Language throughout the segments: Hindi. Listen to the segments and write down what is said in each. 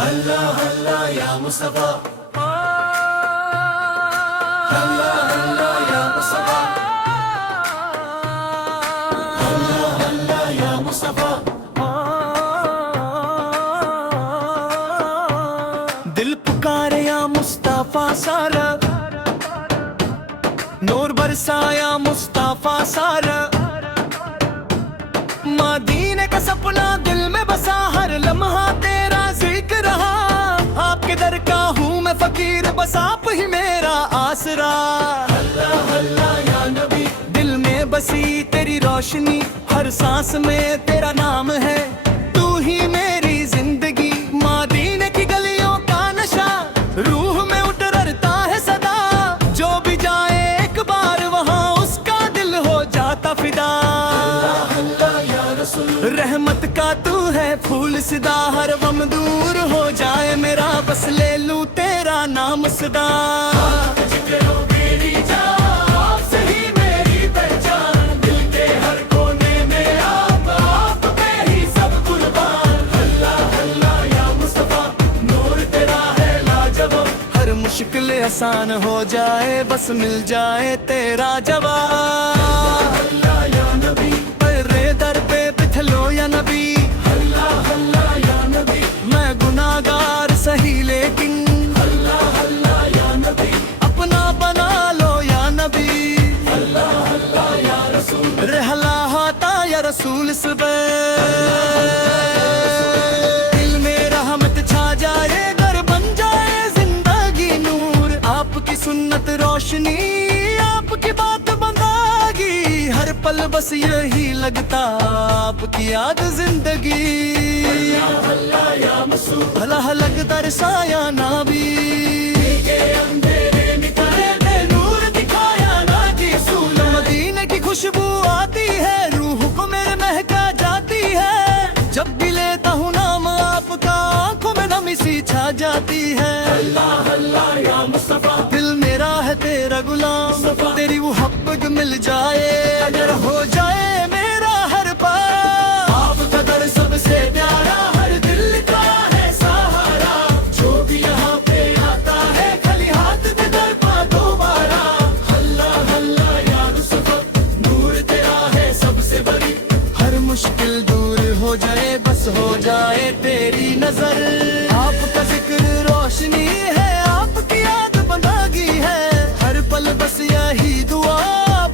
हल्ला हल्ला या मुस्तफा, हल्ला हल्ला या मुस्तफा, हल्ला हल्ला या मुस्तफा। दिल पुकारे या मुस्तफा सारा, नूर बरसाया मुस्तफा सारा। मदीने का सपना दिल में बसा, हर लम्हा तेरा जिक्र रहा। आपके दर का हूँ मैं फकीर, बस आप ही मेरा आसरा। हल्ला हल्ला या नबी, दिल में बसी तेरी रोशनी, हर सांस में तेरा नाम है। तू ही मेरी जिंदगी, मदीने की गलियों का नशा रूह में उतरता है सदा। जो भी जाए एक बार वहाँ, उसका दिल हो जाता फिदा। हल्ला या रसूल, रहमत का तू है फूल सिदा, हर गम दूर हो जाए मेरा, बस ले लूं तेरा नाम सदा। जिक्रो मेरी जान, आपसे ही मेरी पहचान। दिल के हर कोने में आप पे ही सब कुर्बान। हल्ला हल्ला या मुस्तफा, नूर तेरा है लाजवाब। हर मुश्किल आसान हो जाए, बस मिल जाए तेरा जवाब। हल्ला या नबी, तेरे दर पे बिठलो या नबी। हल्ला हल्ला या नबी, मैं गुनाहगार सही लेकिन हल्ला हल्ला या नबी, अपना बना लो या नबी। हल्ला हल्ला या रसूल, रहला होता या रसूल सुबह। दिल में रहमत छा जाए, घर बन जाए जिंदगी नूर। आपकी सुन्नत रोशनी, आपकी बात बंदागी। हर पल बस यही लगता, आपकी याद जिंदगी। हल्ला या मसूद, भला हलक दरसाया नाबी, के अंधेरे निकाले दे नूर दिखाया ना जी सूल। मदीने की खुशबू आती है, रूह को मेरे महका जाती है। जब भी लेता हूँ नाम आपका, आंखों में नमी सी छा जाती है। हल्ला हल्ला या मुस्तफा, दिल मेरा है तेरा गुलाम, तेरी वो हब्बत मिल जाए, अगर हो जाए मेरा हर पार। आपका दर सबसे प्यारा, हर दिल का है सहारा। जो भी यहाँ पे आता है, खाली हाथ दे दर पा दोबारा। हल्ला हल्ला या मुस्तफा, नूर तेरा है सबसे बड़ी। हर मुश्किल दूर हो जाए, बस हो जाए तेरी नजर। आपका जिक्र रोशनी है, आपकी याद बंदागी है। हर पल बस यही दुआ,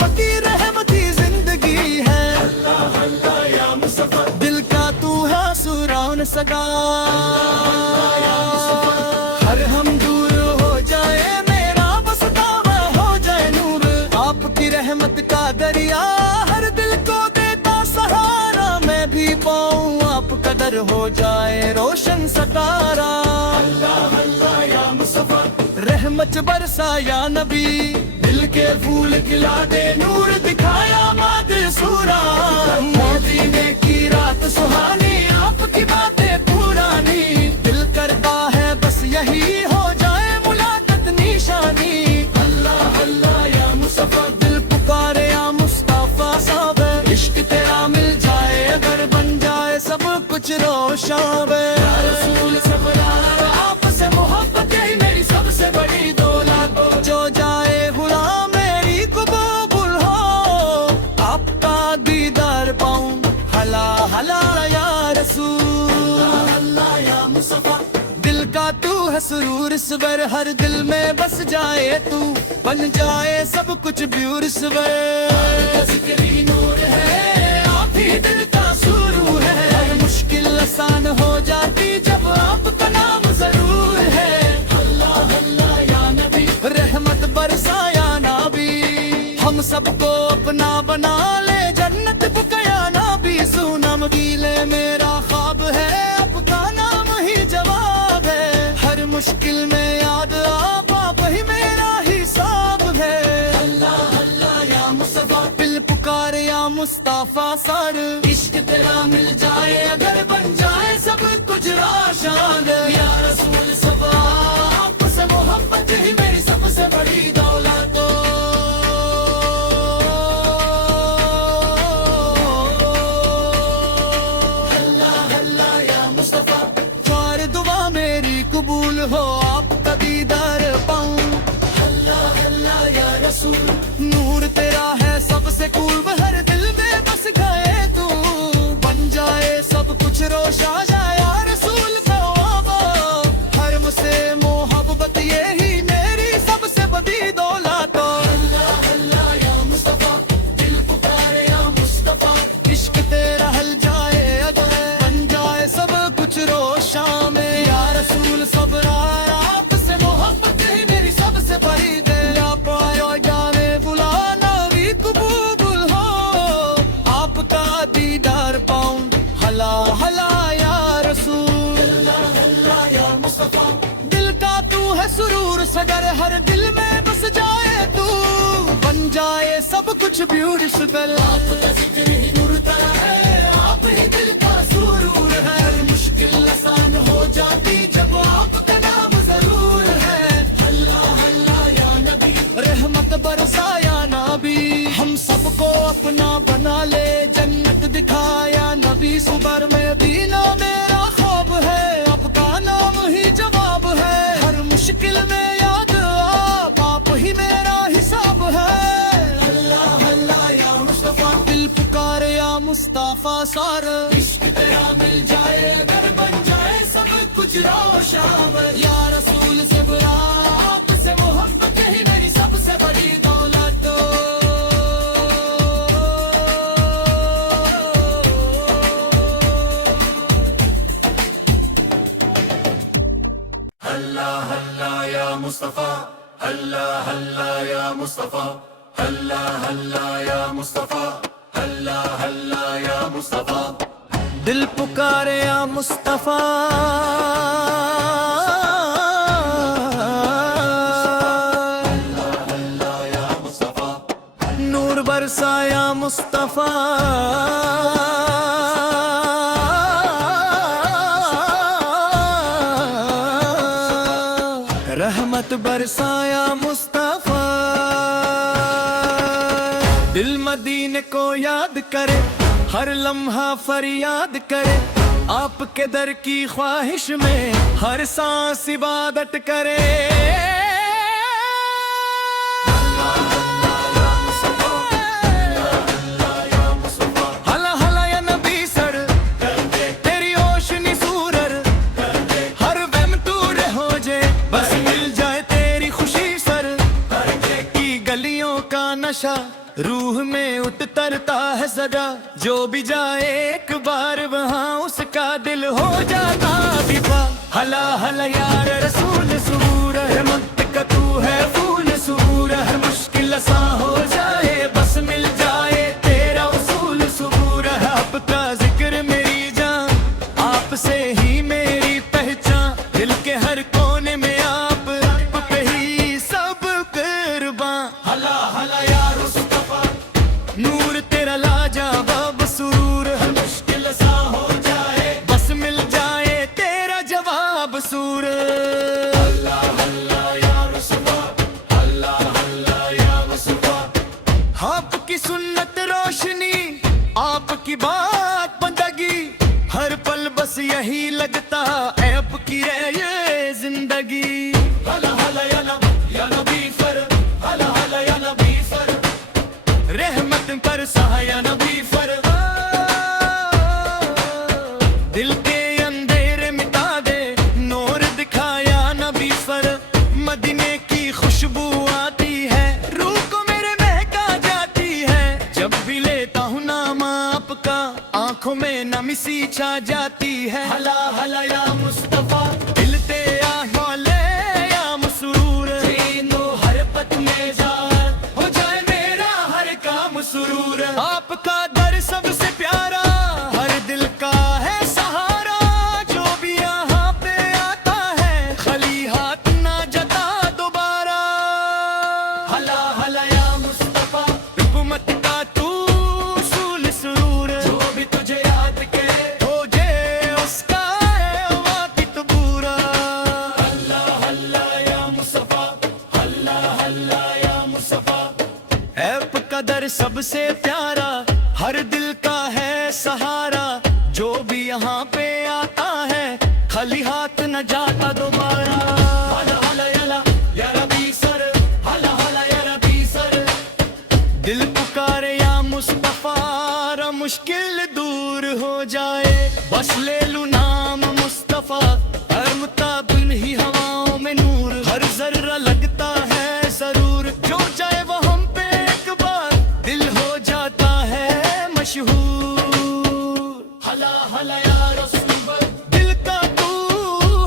पकी रहमती जिंदगी है। हल्ला हल्ला या मुस्तफा, दिल का तू है सुरान सगा। हर हम दूर हो जाए, मेरा बस दावा हो जाए नूर। आपकी रहमत का दरिया, हर दिल को देता सहारा। मैं भी पाऊँ आप कदर, हो जाए रोशन सतारा। हल्ला हल्ला या मुस्तफा, रहमत बरसा या नबी, दिल के फूल खिला दे, नूर दिखाया माद सूरा। मदीने की रात सुहानी, आपकी बातें पुरानी। दिल करता है बस यही हो जाए मुलाकात निशानी। हल्ला हल्ला या मुस्तफा, दिल पुकारे या मुस्तफा साहब, इश्क तेरा मिल जाए, अगर बन जाए सब कुछ रोशन। या रसूल सबरार, आपसे मोहब्बत यही मेरी सबसे बड़ी दौलत। जो जाए गुलाम मेरी कबूल हो, आपका दीदार पाऊं। हला हला या रसूल, हल्ला या मुस्तफा, दिल का तू है सुरूर सवर। हर दिल में बस जाए तू, बन जाए सब कुछ ब्यूर सवर। जिक्री नूर है, आप ही दिल का सुरूर है। हर मुश्किल आसान हो जाती, जब आपका नाम जरूर है। हल्ला हल्ला या नबी, रहमत बरसाया नाबी, हम सबको अपना बना ले, जन्नत बुकया नाबी। सुनम गीले मेरा ख्वाब है, आपका नाम ही जवाब है। हर मुश्किल में याद आप ही मेरा हिसाब है। हल्ला हल्ला या मुस्तफा, दिल पुकार या मुस्तफा सर, इश्क तेरा मिल जाए, अगर बन जाए सब कुछ रोशन। या रसूल सब, आपसे मोहब्बत ही मेरी सबसे बड़ी दौलत। हल्ला हल्ला या मुस्तफा, चार दुआ मेरी कबूल हो आपका दीदार पाऊं। अल्लाह अल्लाह या रसूल, नूर तेरा है सबसे कूल, हर दिल में बस गए तू। बन जाए सब कुछ रोशा जाए या रसूल का वाबा। हर मुझसे मोहब्बत यही मेरी सबसे बड़ी दौलत। अल्लाह अल्लाह या मुस्तफा, दिल पुकारे या मुस्तफा। इश्क तेरा हल जाए अगर बन जाए सब कुछ रोशा में या रसूल। सब आपसे मोहब्बत ही मेरी सबसे बड़ी दे। आप आयो जाने बुलाना भी कबूल हो आपका दीदार पाऊं। हला हला या रसूल, अल्लाह अल्लाह या मुस्तफा, दिल का तू है सुरूर सगर, हर दिल में बस जाए तू। बन जाए सब कुछ ब्यूटीफुल। आपका जिक्र ही नूर तरा है, आप ही दिल का सुरूर है। हर मुश्किल आसान हो जाती जब आपका नाम जरूर है। अल्लाह अल्लाह या नबी, रहमत बरसाया नबी, हम सबको अपना बना ले। जन्नत दिखाया नबी, सुबर में भी ना मेरा ख्वाब है। आपका नाम ही जवाब है, हर मुश्किल में याद आप ही मेरा हिसाब है। अल्लाह अल्लाह या मुस्तफा, दिल पुकारे या मुस्तफा सार। इश्क तेरा मिल जाए अगर बन जाए सब कुछ रोशन। या रसूल से बुरा आपसे मोहब्बत ही मेरी सबसे बड़ी दौलत। अल्लाह अल्लाह या मुस्तफा, अल्लाह अल्लाह या मुस्तफा, अल्लाह अल्लाह या मुस्तफा, अल्लाह अल्लाह या मुस्तफा। दिल पुकारे या मुस्तफा, अल्लाह या मुस्तफा, नूर बरसाया मुस्तफा। रहमत बरसाया मुस्तफा। दिल मदीने को याद करे, हर लम्हा फरियाद करे। आपके दर की ख्वाहिश में हर सांस इबादत करे। हला हला या नबी सर, तेरी रोशनी सूरर, हर वहम दूर हो जाए बस मिल जाए तेरी खुशी सर। की गलियों का नशा रूह में उतरता है सदा, जो भी जाए एक बार वहाँ उसका दिल हो जाता विफा। हला हला यार रसूल सुबूर है, मत का तू है फूल सुबूर। हर मुश्किल आसान हो जाए बस मिल जाए तेरा उसूल सुबूर है। आपका जिक्र मेरी जान, आपसे ही मेरी पहचान। दिल के हर कोने में आप पे ही सब कुर्बान। हला हला या मुस्तफा, नूर तेरा लाजवाब सुरूर, हर मुश्किल आसान हो जाए बस मिल जाए तेरा जवाब सूर। अल्लाह अल्लाह या मुस्तफा, अल्लाह अल्लाह या मुस्तफा। आपकी सुन्नत रोशनी, आपकी बात बंदगी, हर पल बस यही लगता ऐप की है ये जिंदगी। हला हला या नबी फर, हला हला या नबी फर। रहमत पर सहाया नबी फर। दिल के अंधेरे मिटा दे, नूर दिखाया नबी फर। मदीने की खुशबू आती है, रूह को मेरे महका जाती है। जब भी लेता हूँ नाम आपका, आंखों में नमी सी छा जाती है। हला हला या मुस्तफा, दिल ते आह्वाले या मसरूर, तीनों हर पत में जार हो जाए मेरा हर काम सुरूर। आपका दर सबसे प्यारा, हर दिल का है सहारा। जो भी यहाँ पे आता है खाली हाथ ना जाता दोबारा। हला हला या मुस्तफा, हुकूमत का तू उसूल सुरूर, जो भी तुझे याद करे हो जे उसका है वाकित बुरा। अल्लाह अल्लाह या मुस्तफा, अल्लाह अल्लाह या मुस्तफा। ऐप का दर सबसे प्यारा, हर दिल का है सहारा। जो भी यहाँ पे आता है खाली हाथ न जाता दोबारा। घूमता बिन ही हवाओं में नूर, हर जर्रा लगता है जरूर, जो जाए वो हम पे एक बार दिल हो जाता है मशहूर। हला हला या रसूल, दिल का तू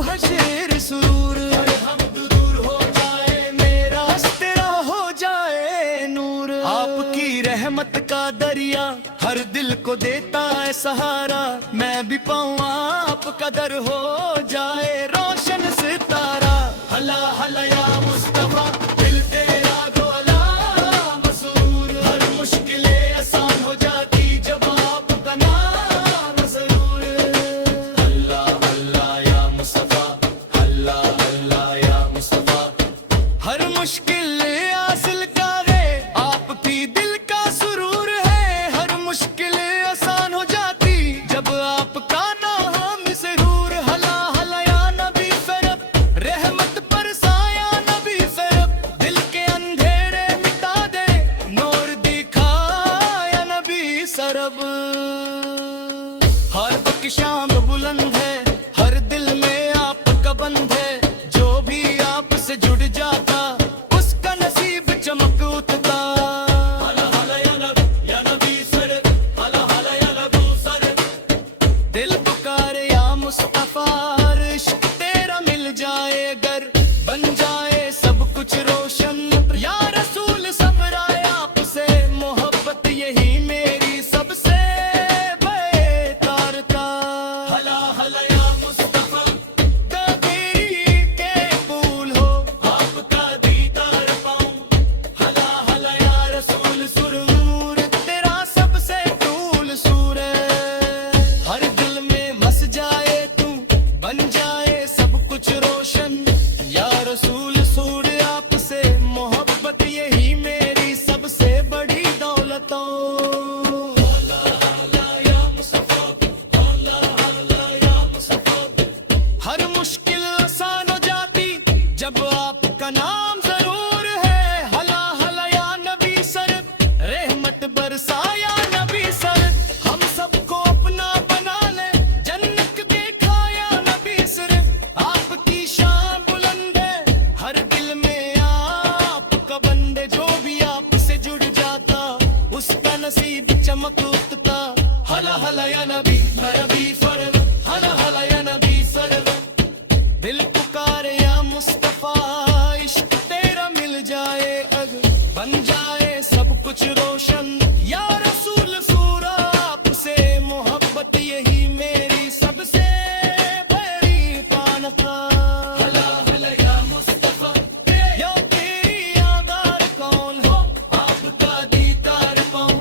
है शेर सुरूर, हर हमद दूर हो जाए मेरा, बस तेरा हो जाए नूर। आपकी रहमत का दरिया हर दिल को देता है सहारा, मैं भी पाऊँ आपका दर हो जाए रोशन सितारा। हला हला या मुस्तफा, दिल तेरा गोला मसूर, हर मुश्किलें आसान हो जाती जब आपका नाम जरूर। अल्लाह अल्लाह या मुस्तफा, अल्लाह अल्लाह या मुस्तफा, हर मुश्किल हासिल करे आपकी दिल का सुरूर है, हर मुश्किल आसान हो जाती जब आपका नाम जरूर। हला हला या नबी सरब, रहमत बरसाया नबी सरब, दिल के अंधेरे मिटा दे नूर दिखाया नबी सरब। हर वक्त शाम बुलंद है, हर दिल में आपका बंद है, जो भी आपसे जुड़ जाता उसका नसीब चमक उठता। हला हला या नबी सर, हला हला या नबी सर, दिल पुकारे या मुस्तफा, इश्क तेरा मिल जाए अगर बन जाए सब कुछ रोशन। या रसूल सब्र आए आपसे मोहब्बत यही मेरी सबसे बेकार था। हला हला या मुस्तफा, तेरी के फूल हो आपका दीदार पाऊं। हला हला या रसूल सुरूर, तेरा सबसे फूल सूर है। हर दिल में बस जाए तू, बन जाए सब कुछ रोशन। या रसूल सूर आपसे मोहब्बत यही मेरी सबसे बड़ी दौलतों। या मुस्तफा, अल्लाह अल्लाह या मुस्तफा, हर मुश्किल आसान हो जाती जब आपका नाम जरूर है। हला हला या नबी सर, रहमत बरसाया नबी सर, हम सबको अपना बना ले जन्नत दिखाया नबी सर। आपकी शान बुलंद है, हर दिल में आपका बंदे, जो भी आपसे जुड़ जाता उसका नसीब चमक उठता। हला हला या नबी सर, हला हला या नबी सर, दिल पुकारे या मुस्तफा, इश्क तेरा मिल जाए अगर बन जाए सब कुछ रोशन। या रसूल सूरा आपसे मोहब्बत यही मेरी सबसे बड़ी पानता। हला हला या मुस्तफा, या तेरी यादार कौन हो आपका दीदार पाऊं।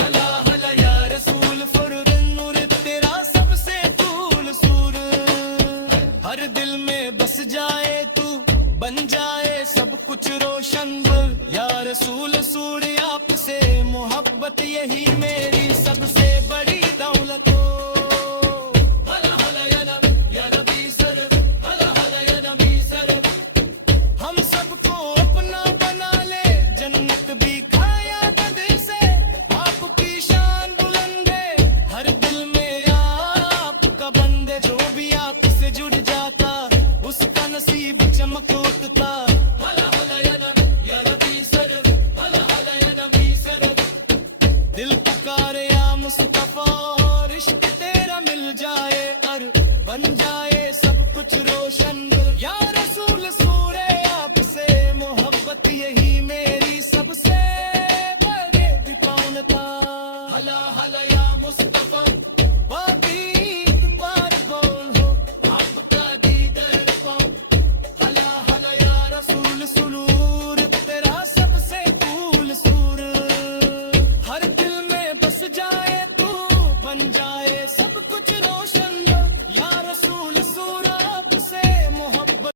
हला हला या रसूल फुरगन नूर, तेरा सबसे फूल सूर, हर दिल में बस जाए तू बन जाए सब कुछ रोशन। या रसूल सूर आपसे मोहब्बत यही मेरी सबसे बड़ी दौलत हो। हला हला या नबी सर, हला हला या नबी सर, हम सबको अपना बना ले जन्नत भी खाया दिल से। आपकी शान बुलंद है, हर दिल में आपका बंदे, जो भी आपसे जुड़ जाता उसका नसीब चमक उठता। हला हला या नबी सर, हला हला या नबी सर, दिल पुकारे या मुस्तफा, इश्क तेरा मिल जाए और बन जाए